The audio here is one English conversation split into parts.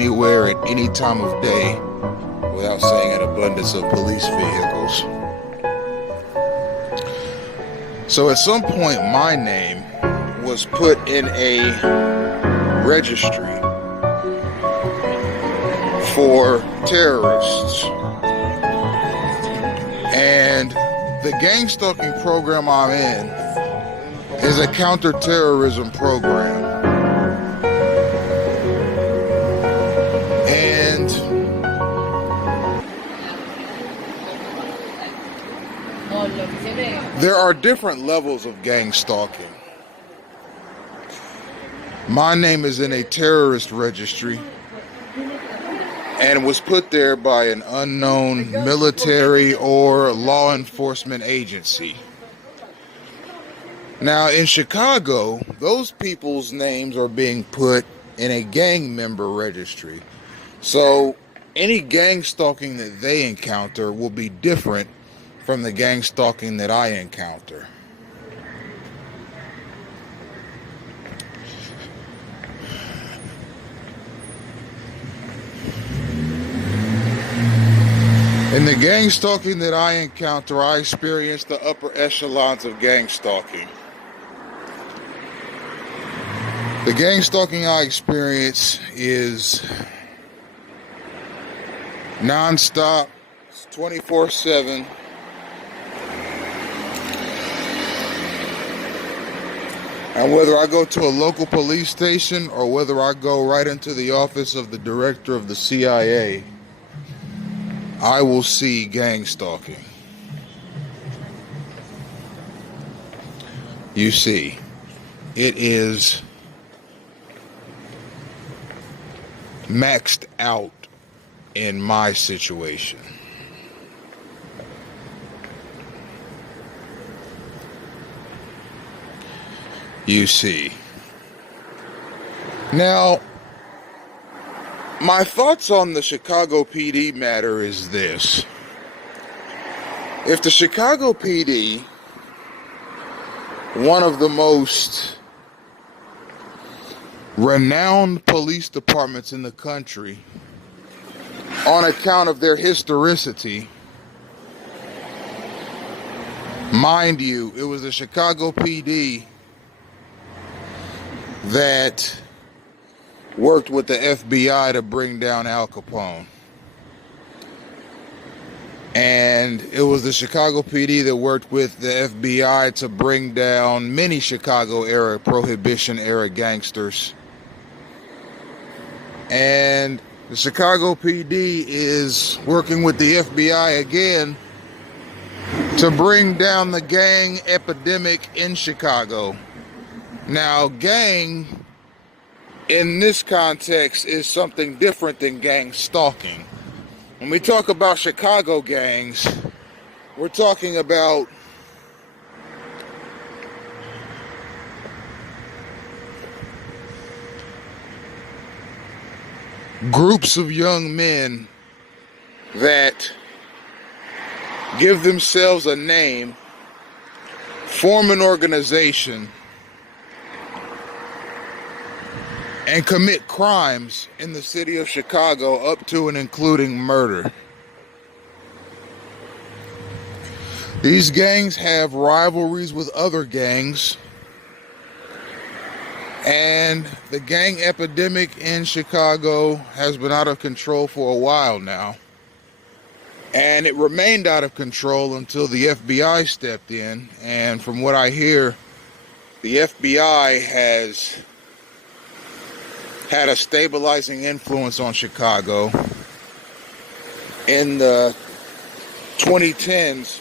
anywhere at any time of day without seeing an abundance of police vehicles. So at some point, my name was put in a registry for terrorists. And the gang-stalking program I'm in is a counterterrorism program. And there are different levels of gang-stalking. My name is in a terrorist registry and was put there by an unknown military or law enforcement agency. Now in Chicago, those people's names are being put in a gang member registry. So any gang stalking that they encounter will be different from the gang stalking that I encounter. In the gang stalking that I encounter, I experience the upper echelons of gang stalking. The gang stalking I experience is non-stop, 24/7. And whether I go to a local police station or whether I go right into the office of the director of the CIA, I will see gang stalking. You see, it is maxed out in my situation. You see. Now, my thoughts on the Chicago PD matter is this. If the Chicago PD, one of the most renowned police departments in the country, on account of their historicity, mind you, it was the Chicago PD that worked with the FBI to bring down Al Capone. And it was the Chicago PD that worked with the FBI to bring down many Chicago-era, Prohibition-era gangsters. And the Chicago PD is working with the FBI again to bring down the gang epidemic in Chicago. Now, gang, in this context, is something different than gang stalking. When we talk about Chicago gangs, we're talking about groups of young men that give themselves a name, form an organization, and commit crimes in the city of Chicago up to and including murder. These gangs have rivalries with other gangs, and the gang epidemic in Chicago has been out of control for a while now. And it remained out of control until the FBI stepped in, and from what I hear, the FBI has had a stabilizing influence on Chicago. In the 2010s,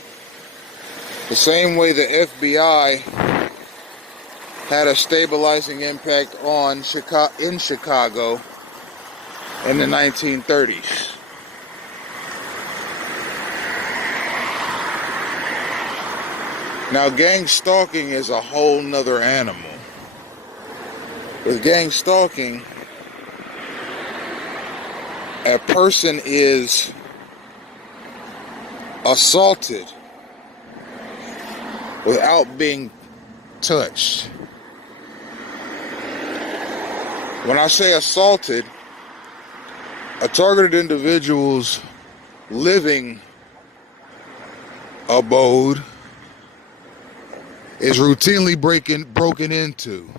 the same way the FBI had a stabilizing impact on Chicago in the 1930s. Now, gang stalking is a whole nother animal. With gang stalking, a person is assaulted without being touched. When I say assaulted, A targeted individual's living abode is routinely broken into.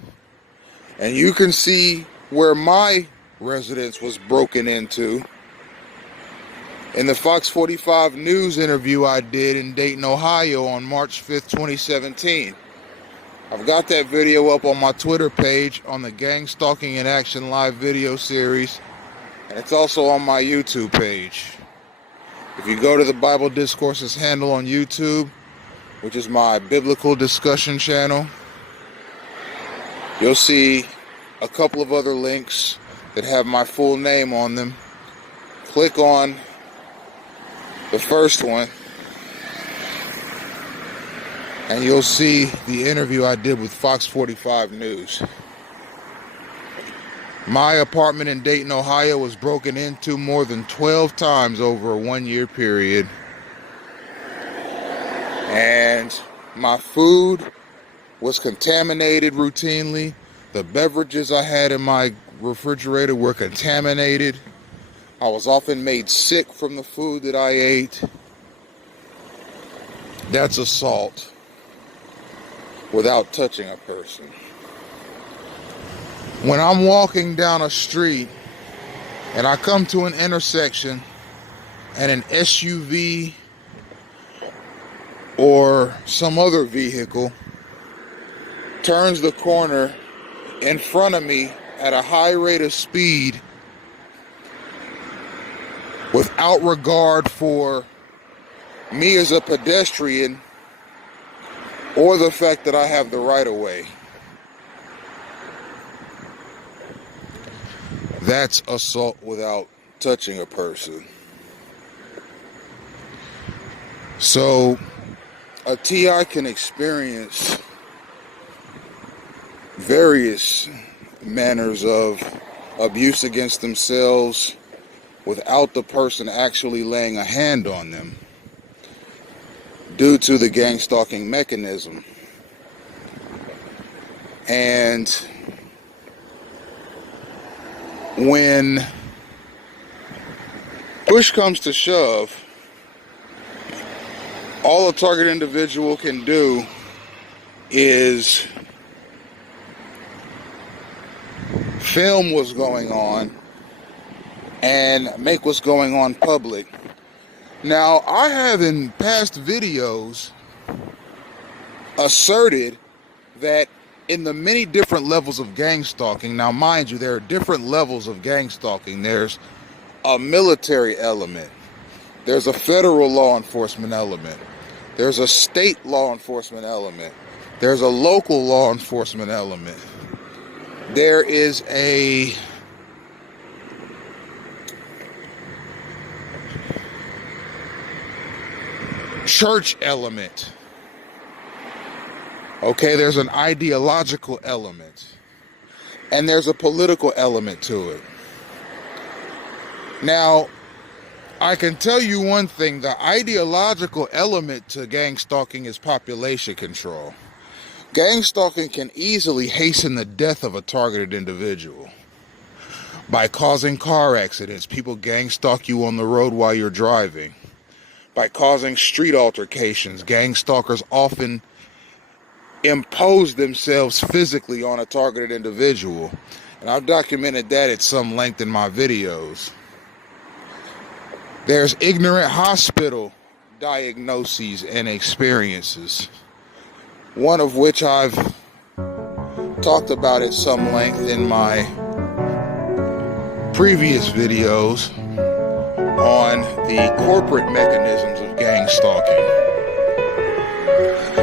And you can see where my residence was broken into in the Fox 45 News interview I did in Dayton, Ohio on March 5th, 2017. I've got that video up on my Twitter page on the Gang-stalking in Action live video series, and it's also on my YouTube page. If you go to the Bible Discourses handle on YouTube, which is my biblical discussion channel, you'll see a couple of other links that have my full name on them. Click on the first one, and you'll see the interview I did with Fox 45 News. My apartment in Dayton, Ohio was broken into more than 12 times over a 1-year period. And my food was contaminated routinely. The beverages I had in my refrigerator were contaminated. I was often made sick from the food that I ate. That's assault without touching a person. When I'm walking down a street and I come to an intersection and an SUV or some other vehicle turns the corner in front of me at a high rate of speed without regard for me as a pedestrian or the fact that I have the right of way, that's assault without touching a person. So a TI can experience various manners of abuse against themselves without the person actually laying a hand on them due to the gang-stalking mechanism. And when push comes to shove, all a target individual can do is film what's going on and make what's going on public. Now, I have in past videos asserted that in the many different levels of gang stalking, now mind you, there are different levels of gang stalking. There's a military element. There's a federal law enforcement element. There's a state law enforcement element. There's a local law enforcement element. There is a church element. Okay, there's an ideological element. And there's a political element to it. Now, I can tell you one thing, the ideological element to gang stalking is population control. Gang stalking can easily hasten the death of a targeted individual by causing car accidents. People gang stalk you on the road while you're driving. By causing street altercations, gang stalkers often impose themselves physically on a targeted individual. And I've documented that at some length in my videos. There's ignorant hospital diagnoses and experiences, one of which I've talked about at some length in my previous videos on the corporate mechanisms of gang stalking.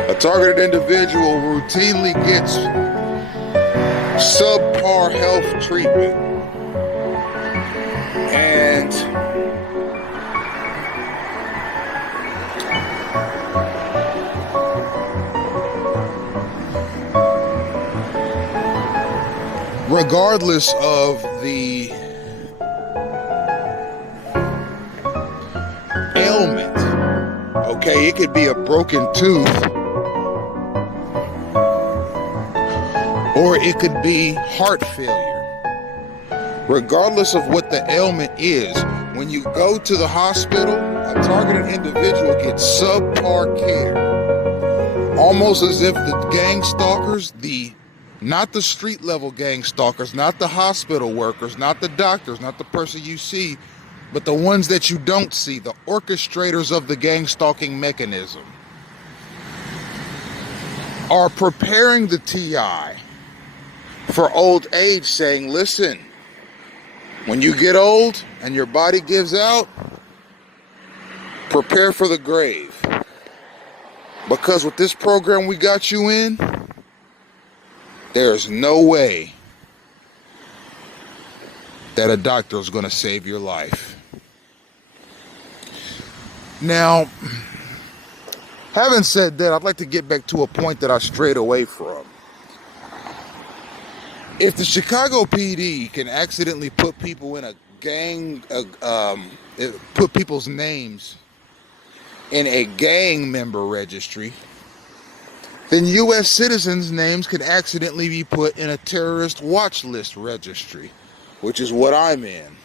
A targeted individual routinely gets subpar health treatment, and regardless of the ailment, okay, it could be a broken tooth, or it could be heart failure, regardless of what the ailment is. When you go to the hospital, a targeted individual gets subpar care. Almost as if the gang stalkers, not the street level gang stalkers, not the hospital workers, not the doctors, not the person you see, but the ones that you don't see, the orchestrators of the gang stalking mechanism, are preparing the TI for old age, saying, listen, when you get old and your body gives out, prepare for the grave. Because with this program we got you in, there's no way that a doctor is going to save your life. Now, having said that, I'd like to get back to a point that I strayed away from. If the Chicago PD can accidentally put people in a gang, put people's names in a gang member registry, then U.S. citizens' names can accidentally be put in a terrorist watch list registry, which is what I'm in.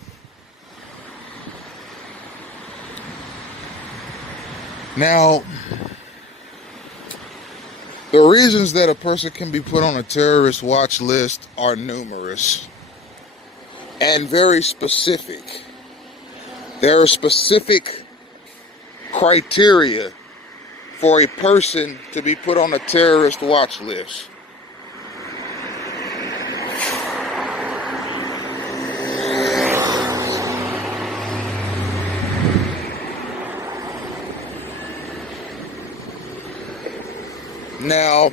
Now, the reasons that a person can be put on a terrorist watch list are numerous and very specific. There are specific criteria for a person to be put on a terrorist watch list. Now,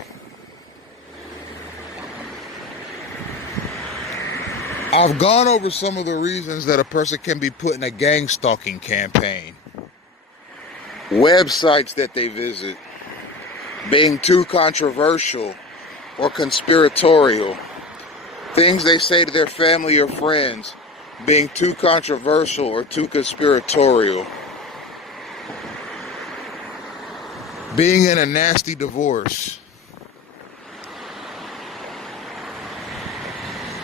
I've gone over some of the reasons that a person can be put in a gang stalking campaign. Websites that they visit, being too controversial or conspiratorial. Things they say to their family or friends, being too controversial or too conspiratorial. Being in a nasty divorce.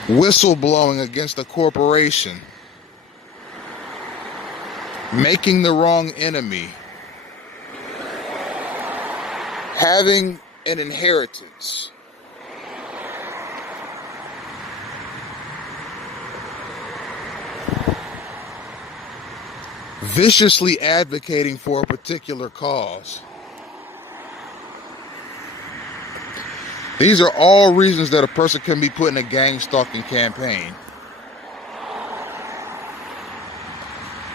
Whistleblowing against a corporation. Making the wrong enemy. Having an inheritance. Viciously advocating for a particular cause. These are all reasons that a person can be put in a gang stalking campaign.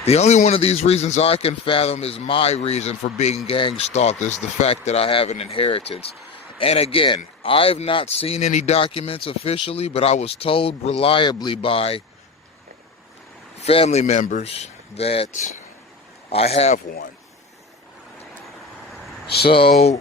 The only one of these reasons I can fathom is my reason for being gang stalked, is the fact that I have an inheritance. And again, I have not seen any documents officially, but I was told reliably by family members that I have one. So,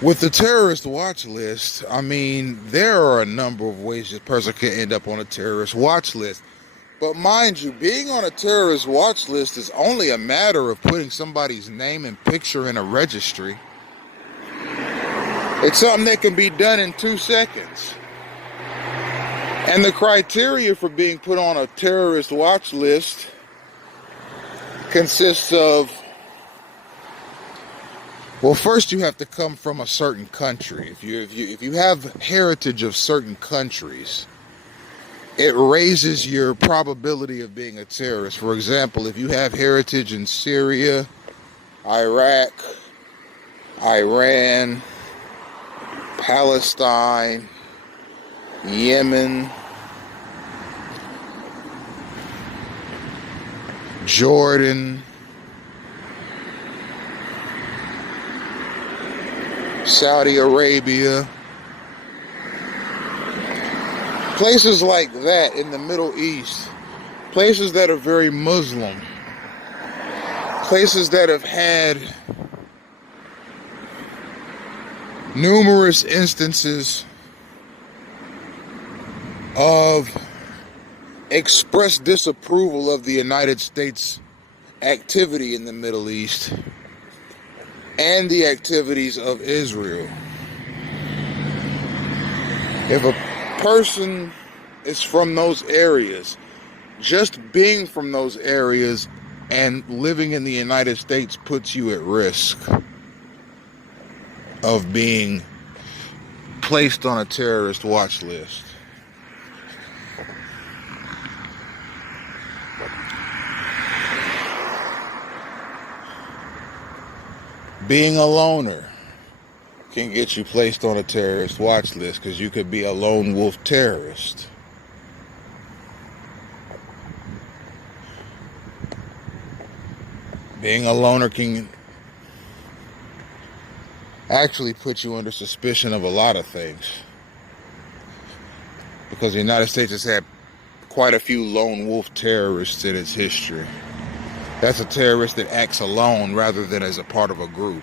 with the terrorist watch list, I mean, there are a number of ways this person can end up on a terrorist watch list. But mind you, being on a terrorist watch list is only a matter of putting somebody's name and picture in a registry. It's something that can be done in 2 seconds. And the criteria for being put on a terrorist watch list consists of, well, first you have to come from a certain country. If you have heritage of certain countries, it raises your probability of being a terrorist. For example, if you have heritage in Syria, Iraq, Iran, Palestine, Yemen, Jordan, Saudi Arabia, places like that in the Middle East, places that are very Muslim, places that have had numerous instances of expressed disapproval of the United States activity in the Middle East and the activities of Israel. If a person is from those areas, just being from those areas and living in the United States puts you at risk of being placed on a terrorist watch list. Being a loner can get you placed on a terrorist watch list because you could be a lone wolf terrorist. Being a loner can actually put you under suspicion of a lot of things, because the United States has had quite a few lone wolf terrorists in its history. That's a terrorist that acts alone rather than as a part of a group.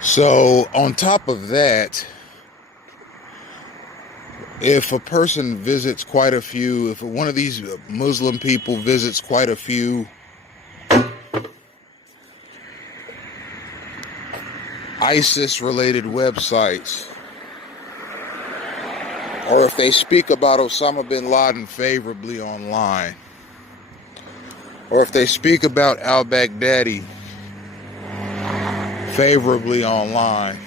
So on top of that, if a person visits quite a few, if one of these Muslim people visits quite a few ISIS-related websites, or if they speak about Osama bin Laden favorably online, or if they speak about al-Baghdadi favorably online,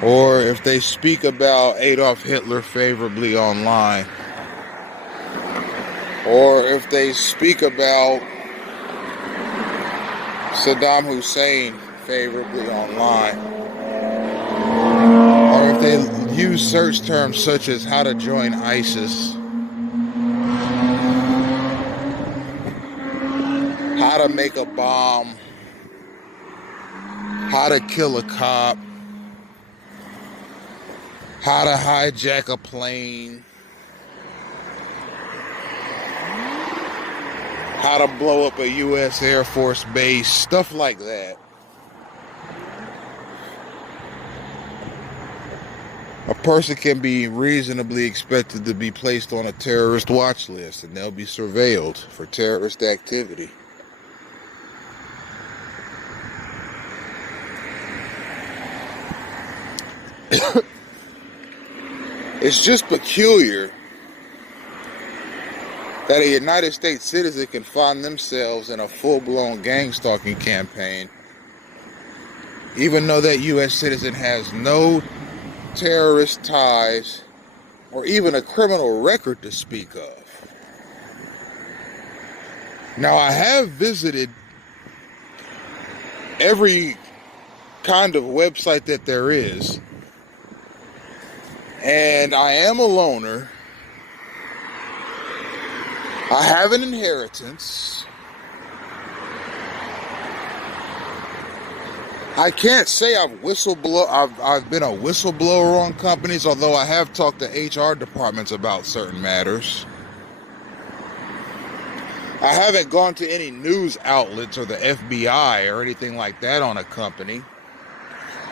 or if they speak about Adolf Hitler favorably online, or if they speak about Saddam Hussein favorably online, or if they use search terms such as how to join ISIS, how to make a bomb, how to kill a cop, how to hijack a plane, how to blow up a U.S. Air Force base, stuff like that. A person can be reasonably expected to be placed on a terrorist watch list, and they'll be surveilled for terrorist activity. It's just peculiar that a United States citizen can find themselves in a full-blown gang-stalking campaign, even though that U.S. citizen has no terrorist ties or even a criminal record to speak of. Now, I have visited every kind of website that there is, and I am a loner. I have an inheritance. I can't say I've been a whistleblower on companies, although I have talked to HR departments about certain matters. I haven't gone to any news outlets or the FBI or anything like that on a company.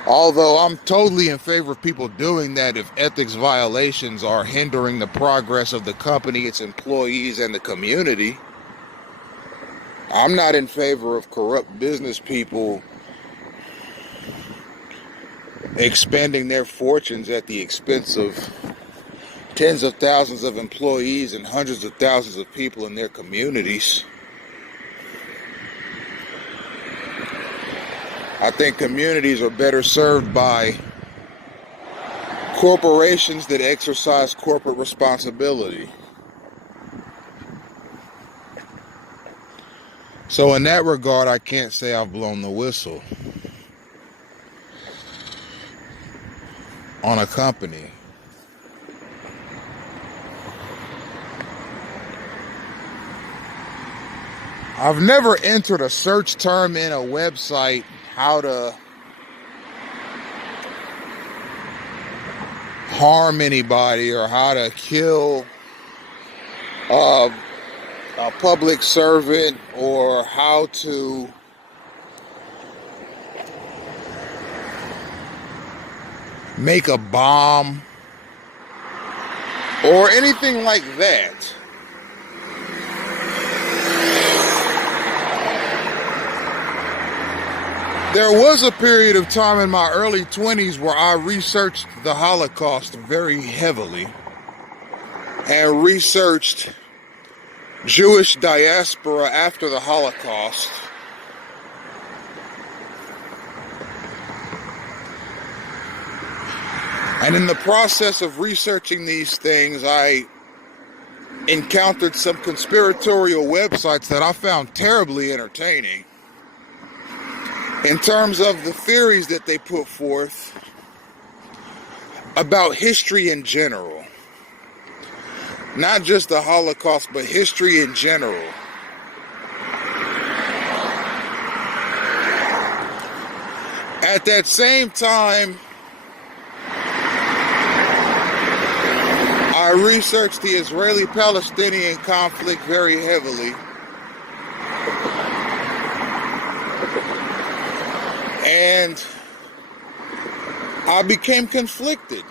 Although I'm totally in favor of people doing that if ethics violations are hindering the progress of the company, its employees, and the community. I'm not in favor of corrupt business people expending their fortunes at the expense of tens of thousands of employees and hundreds of thousands of people in their communities. I think communities are better served by corporations that exercise corporate responsibility. So in that regard, I can't say I've blown the whistle on a company. I've never entered a search term in a website how to harm anybody or how to kill a public servant or how to make a bomb or anything like that. There was a period of time in my early 20s where I researched the Holocaust very heavily and researched Jewish diaspora after the Holocaust. And in the process of researching these things, I encountered some conspiratorial websites that I found terribly entertaining in terms of the theories that they put forth about history in general. Not just the Holocaust, but history in general. At that same time, I researched the Israeli-Palestinian conflict very heavily. And I became conflicted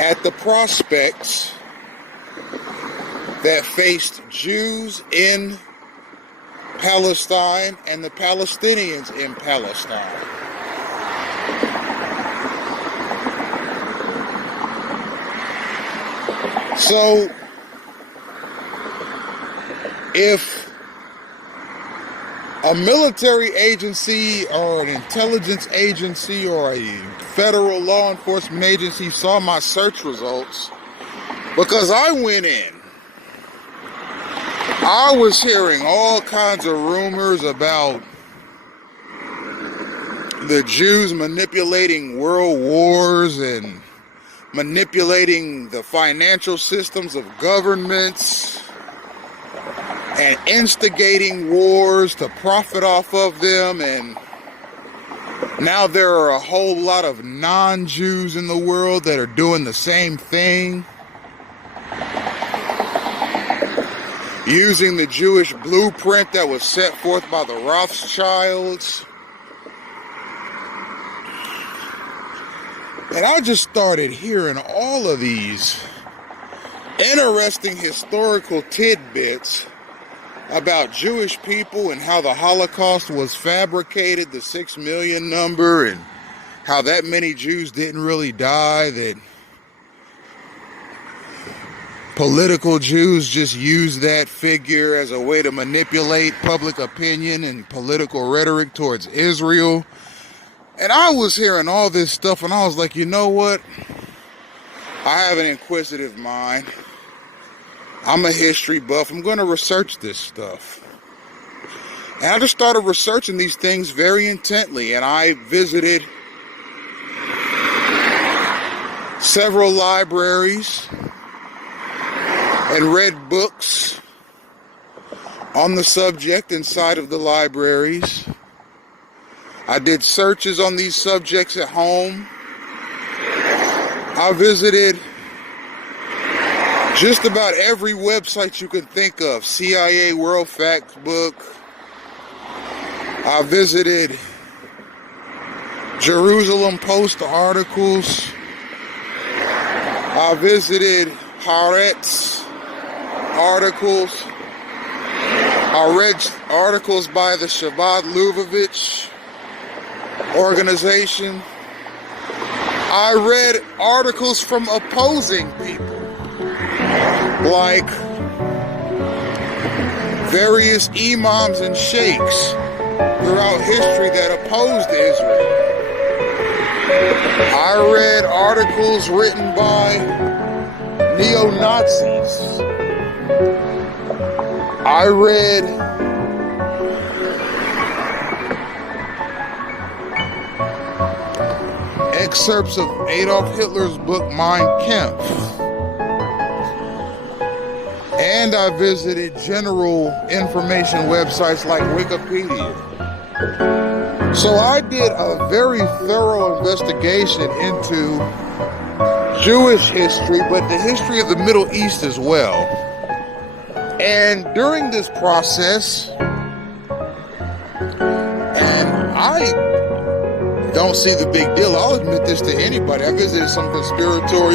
at the prospects that faced Jews in Palestine and the Palestinians in Palestine. So, if a military agency or an intelligence agency or a federal law enforcement agency saw my search results, because I went in, I was hearing all kinds of rumors about the Jews manipulating world wars and manipulating the financial systems of governments and instigating wars to profit off of them. And now there are a whole lot of non-Jews in the world that are doing the same thing, using the Jewish blueprint that was set forth by the Rothschilds. And I just started hearing all of these interesting historical tidbits about Jewish people and how the Holocaust was fabricated, the 6 million number, and how that many Jews didn't really die, that political Jews just used that figure as a way to manipulate public opinion and political rhetoric towards Israel. And I was hearing all this stuff, and I was like, you know what? I have an inquisitive mind. I'm a history buff. I'm going to research this stuff. And I just started researching these things very intently, and I visited several libraries and read books on the subject inside of the libraries. I did searches on these subjects at home. I visited just about every website you can think of. CIA World Facts Book. I visited Jerusalem Post articles. I visited Haaretz articles. I read articles by the Shabbat Lubavitch organization. I read articles from opposing people, like various imams and sheikhs throughout history that opposed Israel. I read articles written by neo-Nazis. I read excerpts of Adolf Hitler's book Mein Kampf. And I visited general information websites like Wikipedia. So I did a very thorough investigation into Jewish history, but the history of the Middle East as well. And during this process, and I don't see the big deal. I'll admit this to anybody. I visited some conspiratorial